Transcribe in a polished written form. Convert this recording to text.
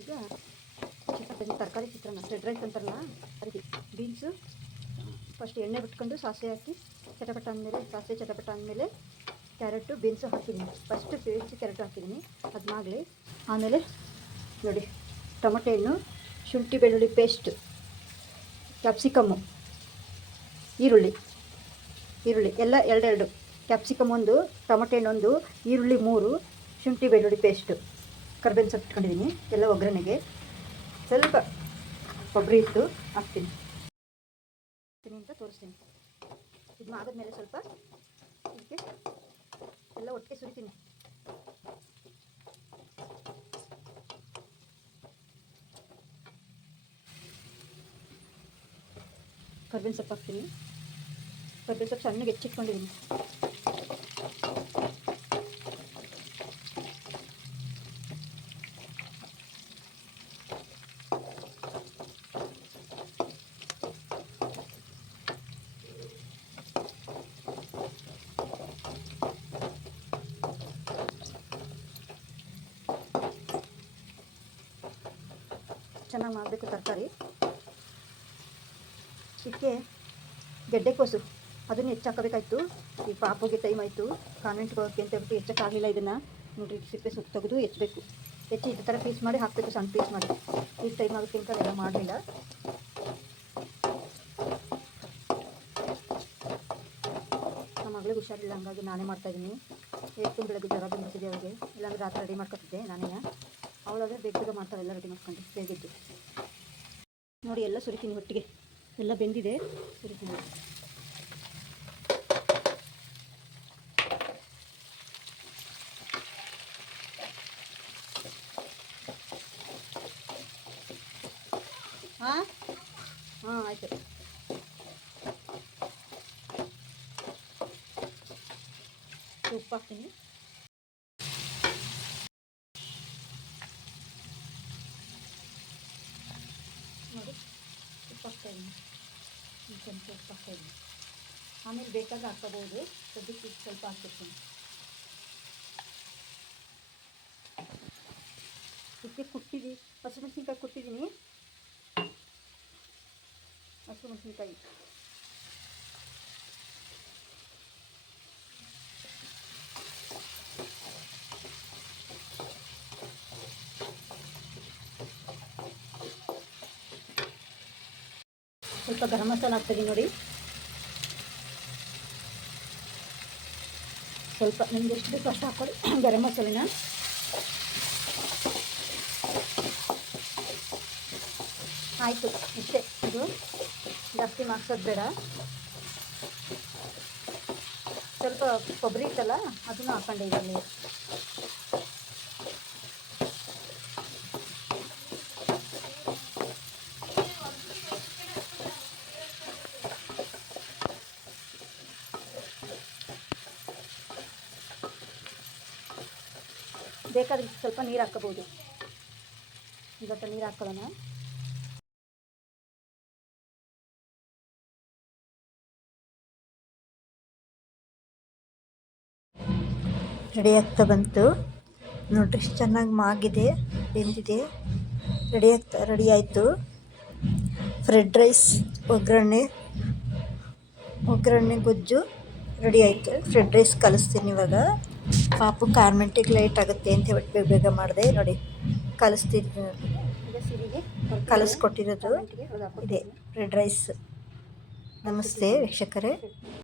ಈಗ ತರಕಾರಿ ಚಿತ್ರಾನ್ನ fried rice ಅಂತಾರಲ್ಲ ಅದಕ್ಕೆ ಬೀನ್ಸು ಫಸ್ಟ್ ಎಣ್ಣೆ ಬಿಟ್ಕೊಂಡು ಸಾಸಿವೆ ಹಾಕಿ ಚಟಪಟ ಅಂದಮೇಲೆ ಸಾಸಿವೆ ಚಟಪಟ ಅಂದಮೇಲೆ ಕ್ಯಾರೆಟು ಬೀನ್ಸು ಹಾಕಿದ್ದೀನಿ. ಫಸ್ಟ್ ಬೀನ್ಸು ಕ್ಯಾರೆಟು ಹಾಕಿದ್ದೀನಿ, ಅದು ಮಾಡಲಿ. ಆಮೇಲೆ ನೋಡಿ ಟೊಮಟೊ ಹಣ್ಣು, ಶುಂಠಿ ಬೆಳ್ಳುಳ್ಳಿ ಪೇಸ್ಟ್, ಕ್ಯಾಪ್ಸಿಕಮ್ಮು, ಈರುಳ್ಳಿ ಎಲ್ಲ ಎರಡೆರಡು, ಕ್ಯಾಪ್ಸಿಕಮ್ ಒಂದು, ಟೊಮಟೊ ಹಣ್ಣು ಒಂದು, ಈರುಳ್ಳಿ 3, ಶುಂಠಿ ಬೆಳ್ಳುಳ್ಳಿ ಪೇಸ್ಟು, ಕರ್ಬೇವಿನ ಸೊಪ್ಪು ಇಟ್ಕೊಂಡಿದ್ದೀನಿ. ಎಲ್ಲ ಒಗ್ಗರಣೆಗೆ ಸ್ವಲ್ಪ ಕೊಬ್ಬರಿ ಇಟ್ಟು ಹಾಕ್ತೀನಿ ಅಂತ ತೋರಿಸ್ತೀನಿ. ಇದು ಆದಮೇಲೆ ಸ್ವಲ್ಪ ಇದಕ್ಕೆ ಎಲ್ಲ ಒಟ್ಟಿಗೆ ಸುರಿತೀನಿ. ಕರ್ಬೇವಿನ ಸೊಪ್ಪು ಹಾಕ್ತೀನಿ. ಕರ್ಬೇವಿನ ಸೊಪ್ಪು ಸಣ್ಣಗೆ ಹೆಚ್ಚಿಟ್ಕೊಂಡಿದ್ದೀನಿ. ಚೆನ್ನಾಗಿ ಮಾಡಬೇಕು ತರಕಾರಿ. ಇದಕ್ಕೆ ಗೆಡ್ಡೆಕೋಸು ಅದನ್ನು ಹೆಚ್ಚಾಕಬೇಕಾಯ್ತು. ಈ ಪಾಪುಗೆ ಟೈಮ್ ಆಯಿತು ಕಾನ್ವೆಂಟ್ಗೆ ಹೋಗೋಕ್ಕೆ ಅಂತ ಹೇಳ್ಬಿಟ್ಟು ಹೆಚ್ಚಕ್ಕಾಗಲಿಲ್ಲ. ಇದನ್ನು ನೋಡಿರಿ, ಸಿಪ್ಪೆ ಸುತ್ತ ತೆಗೆದು ಹೆಚ್ಚಬೇಕು. ಹೆಚ್ಚಿ ಈ ಥರ ಪೀಸ್ ಮಾಡಿ ಹಾಕಬೇಕು, ಸಣ್ಣ ಪೀಸ್ ಮಾಡಿ. ಈಗ ಟೈಮ್ ಆಗುತ್ತೆ ಅಂತ ಎಲ್ಲ ಮಾಡಲಿಲ್ಲ. ನಮ್ಮ ಮಗಳಿಗೆ ಹುಷಾರಿಲ್ಲ, ಹಂಗಾಗಿ ನಾನೇ ಮಾಡ್ತಾಯಿದ್ದೀನಿ. ಎಷ್ಟು ಬೆಳಗ್ಗೆ ಜ್ವರ ಬಂದಿದೆ ಅವಳಿಗೆ, ಇಲ್ಲಾಂದರೆ ರಾತ್ರಿ ರೆಡಿ ಮಾಡ್ಕೊತಿದ್ದೆ ನಾನೇ. ಅವಳಾದರೆ ಬೇಗ ಮಾಡ್ತಾರೆ, ಎಲ್ಲ ರೆಡಿ ಮಾಡ್ಕೊಂಡು ಬೇಗಿದ್ದು. ನೋಡಿ ಎಲ್ಲ ಸುರಿತೀನಿ ಒಟ್ಟಿಗೆ, ಎಲ್ಲ ಬೆಂದಿದೆ, ಸುರಿತೀನಿ. ಹಾಂ ಹಾಂ ಆಯಿತು. ಉಪ್ಪು ಹಾಕ್ತೀನಿ. ನೋಡಿ ಉಪ್ಪು ಹಾಕ್ತಾಯಿದ್ದೀನಿ, ಸ್ವಲ್ಪ ಉಪ್ಪು ಹಾಕ್ತಾಯಿದ್ದೀನಿ. ಆಮೇಲೆ ಬೇಕಾದ ಹಾಕ್ಕೋಬೋದು, ಸದ್ಯಕ್ಕೆ ಸ್ವಲ್ಪ ಹಾಕ್ತಿರ್ತೀನಿ. ಇದಕ್ಕೆ ಹಸಿಮೆಣ್ಸಿನ್ಕಾಯಿ ಕುಟ್ಟಿದ್ದೀನಿ. ಹಸಿಮೆಣ್ಸಿನ್ಕಾಯಿ ಸ್ವಲ್ಪ ಗರಂ ಮಸಾಲ ಹಾಕ್ತೀನಿ. ನೋಡಿ ಸ್ವಲ್ಪ ನಿಮ್ಗೆ ಎಷ್ಟು ಬೇಕು ಅಷ್ಟು ಹಾಕ್ಕೊಳ್ಳಿ ಗರಂ ಮಸಾಲೆನ. ಆಯಿತು, ಇಷ್ಟೇ. ಇದು ಜಾಸ್ತಿ ಮಾಡ್ಸೋದು ಬೇಡ. ಸ್ವಲ್ಪ ಕೊಬ್ಬರಿ ಇತ್ತಲ್ಲ ಅದನ್ನು ಹಾಕ್ಕೊಂಡೆ ಇದರಲ್ಲಿ. ಬೇಕಾದ್ರೆ ಸ್ವಲ್ಪ ನೀರು ಹಾಕ್ಕೋಬೋದು. ಇವತ್ತು ನೀರು ಹಾಕ್ಕೊಳ್ಳೋಣ. ರೆಡಿ ಆಗ್ತಾ ಬಂತು ನೋಡ್ರಿ, ಚೆನ್ನಾಗಿ ಮಾಗಿದೆ, ಬೆಂದಿದೆ, ರೆಡಿ ಆಯಿತು. ಫ್ರೈಡ್ ರೈಸ್ ಒಗ್ಗರಣೆ ಗೊಜ್ಜು ರೆಡಿ ಆಯಿತು. ಫ್ರೈಡ್ ರೈಸ್ ಕಲಿಸ್ತೀನಿ ಇವಾಗ. ಪಾಪು ಕಾರ್ಮೆಂಟಿಗೆ ಲೇಟ್ ಆಗುತ್ತೆ ಅಂತ ಹೇಳ್ಬಿಟ್ಟು ಬೇಗ ಮಾಡಿದೆ. ನೋಡಿ ಕಲಿಸ್ತಿದ್ದೀನಿ, ಕಲಿಸ್ಕೊಟ್ಟಿರೋದು ಇದೆ ಫ್ರೈಡ್ ರೈಸ್. ನಮಸ್ತೆ ವೀಕ್ಷಕರೇ.